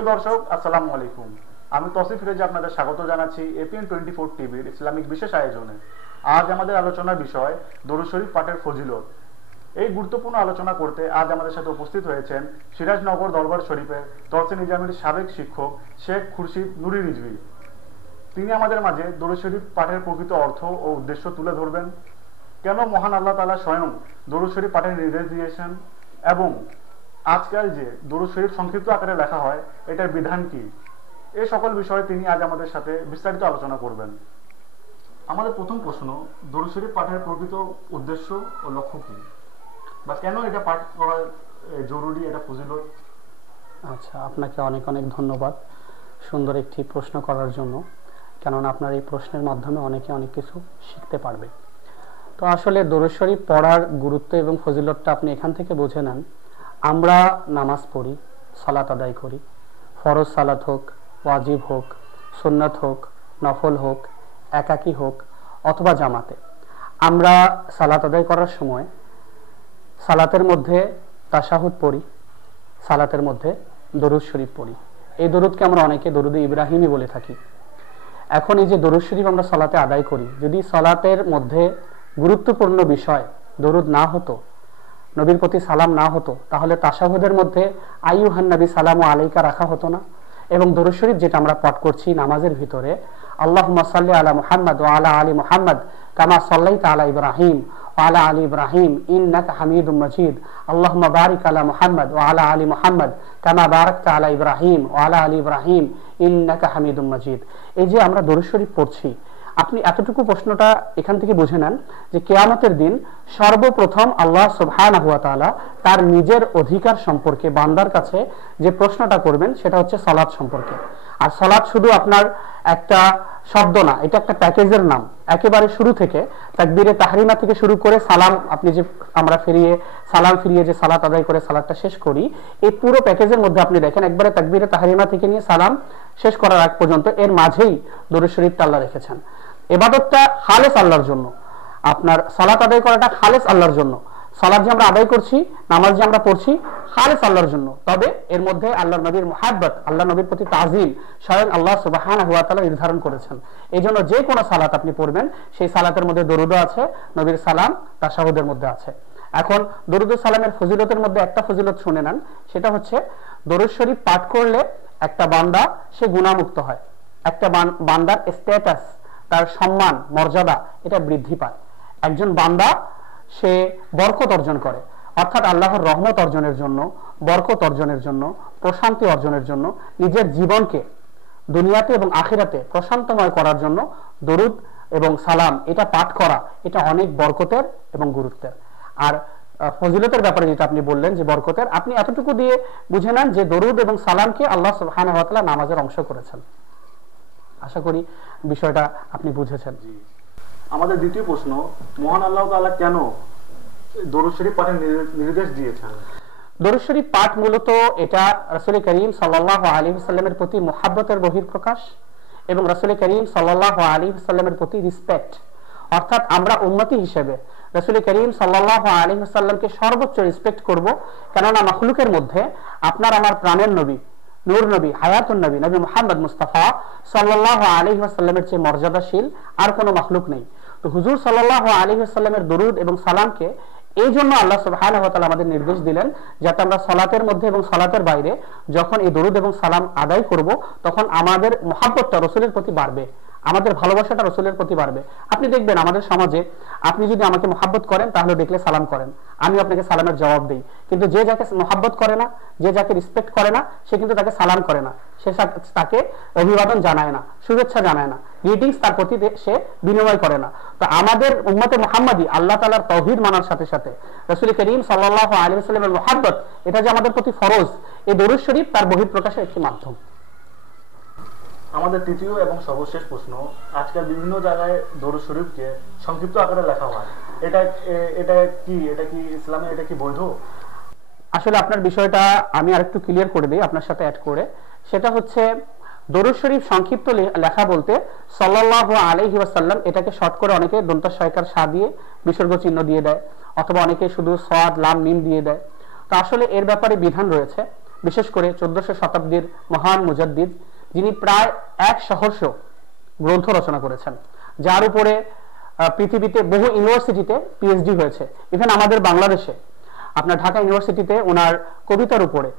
প্রিয় দর্শক, আসসালামু আলাইকুম। আমি তৌসিফ ফিরোজ আপনাদের স্বাগত জানাচ্ছি এপিএন 24 টিভির ইসলামিক বিশেষ আয়োজনে। আজ আমাদের আলোচনার বিষয় দরুদ শরীফ পাঠের ফজিলত। এই গুরুত্বপূর্ণ আলোচনা করতে আজ আমাদের সাথে উপস্থিত হয়েছেন সিরাজনগর দরবার শরীফের দরসে নিজামের সাবেক শিক্ষক শেখ খুরশিদ নুরি রিজভী। তিনি আমাদের মাঝে দরুদ শরীফ পাঠের প্রকৃত অর্থ ও উদ্দেশ্য তুলে ধরবেন, কেন মহান আল্লাহ তাআলা স্বয়ং দরুদ শরীফ পাঠের নির্দেশ দিয়েছেন এবং আজকাল যে দরুদ শরীফ সংক্ষিপ্ত আকারে লেখা হয় এটার বিধান কি, এই সকল বিষয়ে তিনি আজ আমাদের সাথে বিস্তারিত আলোচনা করবেন। আমাদের প্রথম প্রশ্ন, দরুদ শরীফ পাঠের প্রকৃত উদ্দেশ্য ও লক্ষ্য কি, বা কেন এটা পাঠ করা জরুরি, এটা ফজিলত? আচ্ছা, আপনাকে অনেক অনেক ধন্যবাদ সুন্দর একটি প্রশ্ন করার জন্য, কেননা আপনার এই প্রশ্নের মাধ্যমে অনেকে অনেক কিছু শিখতে পারবে। তো আসলে দরুদ শরীফ পড়ার গুরুত্ব এবং ফজিলতটা আপনি এখান থেকে বুঝে নেন। আমরা নামাজ পড়ি, সালাত আদায় করি, ফরজ সালাত হোক, ওয়াজিব হোক, সুন্নাত হোক, নফল হোক, একাকী হোক অথবা জামাতে। আমরা সালাত আদায় করার সময় সালাতের মধ্যে তাশাহুদ পড়ি, সালাতের মধ্যে দরুদ শরীফ পড়ি। এই দরুদকে আমরা অনেকে দরুদ ইব্রাহিমই বলে থাকি। এখন এই যে দরুদ শরীফ আমরা সালাতে আদায় করি, যদি সালাতের মধ্যে গুরুত্বপূর্ণ বিষয় দরুদ না হতো, নবীর প্রতি সালাম না হতো, তাহলে তাশাহুদের মধ্যে আইয়ুহান নবী সালামু আলাইকা রাখা হতো না। এবং দরুদ শরীফ যেটা আমরা পাঠ করছি নামাজের ভিতরে, আল্লাহুম্মা সাল্লি আলা মুহাম্মাদ ওয়া আলা আলি মুহাম্মাদ কামা সাল্লাইতা আলা ইব্রাহিম ওয়া আলা আলি ইব্রাহিম ইন্নাকা হামিদুম মাজিদ, আল্লাহুম্মা বারিক আলা মুহাম্মাদ ওয়া আলা আলি মুহাম্মাদ কামা বারাকতা আলা ইব্রাহিম ওয়া আলা আলি ইব্রাহিম ইন্নাকা হামিদুম মাজিদ। এই যে আমরা দরুদ শরীফ পড়ছি, আপনি এতটুকু প্রশ্নটা এখান থেকে বুঝে নেন যে কিয়ামতের দিন সর্বপ্রথম আল্লাহ সুবহানাহু ওয়া তাআলা তার নিজের অধিকার সম্পর্কে বান্দার কাছে যে প্রশ্নটা করবেন সেটা হচ্ছে সালাত সম্পর্কে। আর সালাত শুধু আপনার একটা শব্দ না, এটা একটা প্যাকেজের নাম। একেবারে শুরু থেকে তাকবীরে তাহরিমা থেকে শুরু করে সালাম, আপনি যে আমরা সালাম ফিরিয়ে যে সালাত আদায় করে সালাতটা শেষ করি, এই পুরো প্যাকেজের মধ্যে আপনি দেখেন একবারে তাকবীরে তাহরিমা থেকে নিয়ে সালাম শেষ করার আগ পর্যন্ত এর মাঝেই দরুদ শরীফটা আল্লাহ রেখেছেন। ইবাদতটা খালেস আল্লাহর জন্য, আপনার সালাত আদায় করাটা খালেস আল্লাহর জন্য। সালাত যে আমরা আদায় করছি, নামাজ যে আমরা পড়ছি, খালেস আল্লাহর জন্য। তবে এর মধ্যে আল্লাহর নবীর মুহাব্বত, আল্লাহ নবীর প্রতি তাজিম স্বয়ং আল্লাহ সুবহানাহু ওয়া তাআলা নির্ধারণ করেছেন। এই জন্য যে কোনো সালাত আপনি পড়বেন সেই সালাতের মধ্যে দরুদও আছে, নবীর সালাম তাশাহুদের মধ্যে আছে। এখন দরুদ সালামের ফজিলতের মধ্যে একটা ফজিলত শুনে নেন, সেটা হচ্ছে দরুদ শরীফ পাঠ করলে একটা বান্দা সে গুনাহমুক্ত হয়। একটা বান্দার স্ট্যাটাস, তার সম্মান মর্যাদা এটা বৃদ্ধি পায়। একজন বান্দা সে বরকত অর্জন করে, অর্থাৎ আল্লাহর রহমত অর্জনের জন্য, বরকত অর্জনের জন্য, প্রশান্তি অর্জনের জন্য, নিজের জীবনকে দুনিয়াতে এবং আখিরাতে প্রশান্তময় করার জন্য দরুদ এবং সালাম এটা পাঠ করা, এটা অনেক বরকতের এবং গুরুত্বের। আর ফজিলতের ব্যাপারে যেটা আপনি বললেন যে বরকতের, আপনি এতটুকু দিয়ে বুঝে নেন যে দরুদ এবং সালামকে আল্লাহ সুবহানাহু ওয়া তাআলা নামাজের অংশ করেছেন। আশা করি বিষয়টা আপনি বুঝেছেন। আমাদের দ্বিতীয় প্রশ্ন, মহান আল্লাহ তাআলা কেন দরুদ শরীফ পাঠের নির্দেশ দিয়েছেন? দরুদ শরীফ পাঠ মূলত এটা রাসূল করিম সাল্লাল্লাহু আলাইহি ওয়াসাল্লামের প্রতি মুহাব্বতের বহিঃপ্রকাশ এবং রাসূল করিম সাল্লাল্লাহু আলাইহি ওয়াসাল্লামের প্রতি রেসপেক্ট। অর্থাৎ আমরা উম্মতি হিসেবে রাসূল করিম সাল্লাল্লাহু আলাইহি ওয়াসাল্লামকে সর্বোচ্চ রেসপেক্ট করব, কেননা মাখলুকের মধ্যে আপনার আমার প্রাণের নবী, নূর নবী, হায়াতুন নবী, নবী মুহাম্মদ মুস্তাফা সাল্লাল্লাহু আলাইহি ওয়াসাল্লামের চেয়ে মর্যাদাশীল আর কোনো মাখলুক নেই। তো হুজুর সাল্লাল্লাহু আলাইহি ওয়াসাল্লামের দরুদ এবং সালামকে এই জন্য আল্লাহ সুবহানাহু ওয়া তাআলা আমাদের নির্দেশ দিলেন, যাতে আমরা সালাতের মধ্যে এবং সালাতের বাইরে যখন এই দরুদ এবং সালাম আদায় করব তখন আমাদের মুহাব্বতটা রাসূলের প্রতি বাড়বে, আমাদের ভালোবাসাটা রাসূলের প্রতি বাড়বে। আপনি দেখবেন আমাদের সমাজে আপনি যদি আমাকে মুহাব্বত করেন তাহলে দেখলে সালাম করেন, আমি আপনাকে সালামের জবাব দেই। কিন্তু যে যাকে মুহাব্বত করে না, যে যাকে রেসপেক্ট করে না, সে কিন্তু তাকে সালাম করে না, সে তাকে অভিবাদন জানায় না, শুভেচ্ছা জানায় না, গ্রিটিংস তার প্রতি সে বিনিময় করে না। তো আমাদের উম্মতে মুহাম্মাদি আল্লাহ তাআলার তাওহীদ মানার সাথে সাথে রাসূল করিম সাল্লাল্লাহু আলাইহি ওয়াসাল্লামের মুহাব্বত এটা যে আমাদের প্রতি ফরজ, এই দরুদ শরীফ তার বহিঃপ্রকাশের একটি মাধ্যম। আমাদের তৃতীয় এবং সর্বশেষ প্রশ্ন, আজকাল বিভিন্ন জায়গায় দরুদ শরীফকে সংক্ষিপ্ত আকারে লেখা হয়, এটা কি ইসলামে এটা কি বৈধ? আসলে আপনার বিষয়টা আমি আরেকটু ক্লিয়ার করে দিই আপনার সাথে অ্যাড করে। সেটা হচ্ছে দরুদ শরীফ সংক্ষিপ্ত লেখা বলতে সাল্লাল্লাহু আলাইহি ওয়াসাল্লাম এটাকে শর্ট করে অনেকে দন্ত শয়কার সা দিয়ে বিসর্গ চিহ্ন দিয়ে দেয়, অথবা অনেকে শুধু সাদ লাম মিম দিয়ে দেয়। তো আসলে এর ব্যাপারে বিধান রয়েছে বিশেষ করে 1400 শতাব্দীর মহান মুজাদ্দিদ, যিনি প্রায় 1 সহস্র গ্রন্থ রচনা করেছেন, যার উপরে পৃথিবীতে বহু ইউনিভার্সিটিতে পিএইচডি হয়েছে। ইভেন আমাদের বাংলাদেশে আপনার ঢাকা ইউনিভার্সিটিতে ওনার কবিতার উপরে,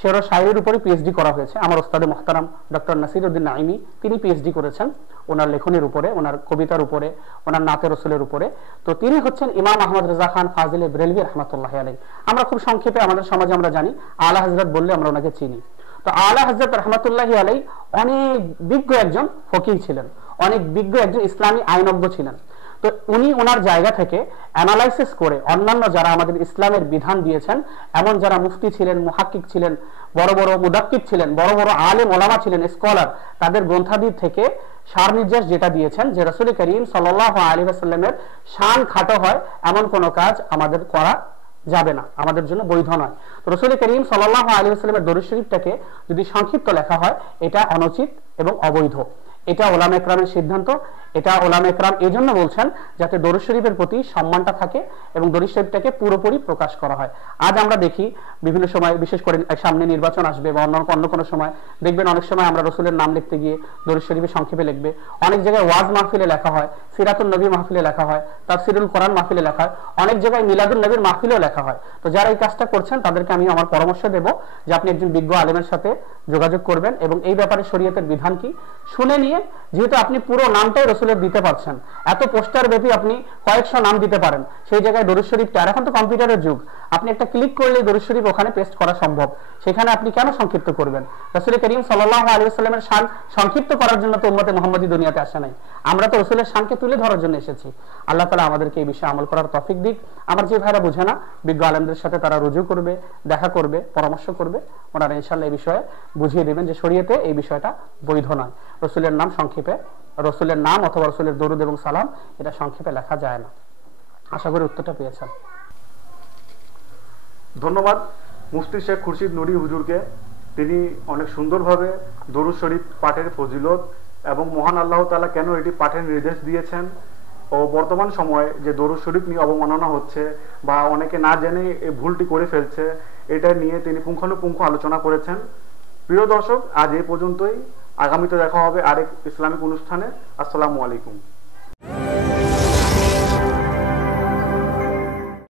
শের ও শায়েরির উপরে পিএইচডি করা হয়েছে। আমার ওস্তাদে মুহতারাম ডক্টর নাসিরউদ্দিন নাইমি, তিনি পিএইচডি করেছেন ওনার লেখনের উপরে, ওনার কবিতার উপরে, ওনার নাতে রসুলের উপরে। তো তিনি হচ্ছেন ইমাম আহমদ রেজা খান ফাজিলে বেরেলভী রহমাতুল্লাহি আলাইহি। আমরা খুব সংক্ষেপে আমাদের সমাজে আমরা জানি আলা হযরত বললে আমরা ওনাকে চিনি। তো আলা হযরত রহমাতুল্লাহি আলাইহি অনেক বিজ্ঞ একজন ফকিহ ছিলেন, অনেক বিজ্ঞ একজন ইসলামী আইনজ্ঞ ছিলেন। তো উনি ওনার জায়গা থেকে অ্যানালাইসিস করে অন্যান্য যারা আমাদের ইসলামের বিধান দিয়েছেন, এমন যারা মুফতি ছিলেন, মুহাক্কিক ছিলেন, বড় বড় মুদাক্কিক ছিলেন, বড় বড় আলেম ওলামা ছিলেন, স্কলার, তাদের গ্রন্থাদি থেকে সার নির্দেশ যেটা দিয়েছেন যে রাসূল করিম সাল্লাল্লাহু আলাইহি ওয়াসাল্লামের শান খাটো হয় এমন কোনো কাজ আমাদের করা যাবে না, আমাদের জন্য বৈধ নয়। তো রাসূল করিম সাল্লাল্লাহু আলাইহি ওয়াসাল্লামের দরুদ শরীফটাকে যদি সংক্ষিপ্ত লেখা হয়, এটা অনুচিত এবং অবৈধ। এটা ওলামা একরামের সিদ্ধান্ত। এটা ওলামা একরাম এই জন্য বলছেন যাতে দরুদ শরীফের প্রতি সম্মানটা থাকে এবং দরুদ শরীফটাকে পুরোপুরি প্রকাশ করা হয়। আজ আমরা দেখি বিভিন্ন সময়, বিশেষ করে সামনে নির্বাচন আসবে বা অন্য কোনো সময় দেখবেন অনেক সময় আমরা রসুলের নাম লিখতে গিয়ে দরুদ শরীফে সংক্ষেপে লিখবে। অনেক জায়গায় ওয়াজ মাহফিলে লেখা হয়, সিরাতুন নবী মাহফিলে লেখা হয়, তাফসিরুল কোরআন মাহফিলে লেখা হয়, অনেক জায়গায় মিলাদুন নবীর মাহফিলেও লেখা হয়। তো যারা এই কাজটা করছেন তাদেরকে আমি আমার পরামর্শ দেব যে আপনি একজন বিজ্ঞ আলেমের সাথে যোগাযোগ করবেন এবং এই ব্যাপারে শরীয়তের বিধান কি শুনে নিয়ে, যেহেতু আপনি পুরো নামটাই রসুলের দিতে পারছেন, এত পোস্টার ব্যাপী আপনি কয়েকশো নাম দিতে পারেন, সেই জায়গায় দরুদ শরীফটা, আর এখন তো কম্পিউটারের যুগ, আপনি একটা ক্লিক করলেই দরুদ শরীফ ওখানে পেস্ট করা সম্ভব। সেখানে আপনি কেন সংক্ষিপ্ত করবেন? রাসূল করিম সাল্লাল্লাহু আলাইহি ওয়াসাল্লামের শান সংক্ষিপ্ত করার জন্য তো উম্মতে মুহাম্মাদি দুনিয়াতে আসে নাই, আমরা তো রসুলের শানকে তুলে ধরার জন্য এসেছি। আল্লাহ তাআলা আমাদেরকে এই বিষয়ে আমল করার তৌফিক দিক। আমার যে ভাইরা বুঝে না, বিজ্ঞ আলেমদের সাথে তারা রুজু করবে, দেখা করবে, পরামর্শ করবে, ওনারা ইনশাআল্লাহ এই বিষয়ে বুঝিয়ে দেবেন যে শরীয়তে এই বিষয়টা বৈধ নয়। রসুলের নাম সংক্ষেপে, রসুলের নাম অথবা রসুলের দরুদ এবং সালাম এটা সংক্ষেপে লেখা যায় না। আশা করি উত্তরটা পেয়েছেন। ধন্যবাদ মুফতি শেখ খুরশিদ নুরি হুজুরকে। তিনি অনেক সুন্দরভাবে দরুদ শরীফ পাঠের ফজিলত এবং মহান আল্লাহ তাআলা কেন এটি পাঠের নির্দেশ দিয়েছেন ও বর্তমান সময়ে যে দরুদ শরীফ নিয়ে অবমাননা হচ্ছে বা অনেকে না জেনে এই ভুলটি করে ফেলছে, এটা নিয়ে তিনি পুঙ্খানুপুঙ্খ আলোচনা করেছেন। প্রিয় দর্শক, আজ এই পর্যন্তই। আগামীতে দেখা হবে আরেক ইসলামিক অনুষ্ঠানে। আসসালামু আলাইকুম।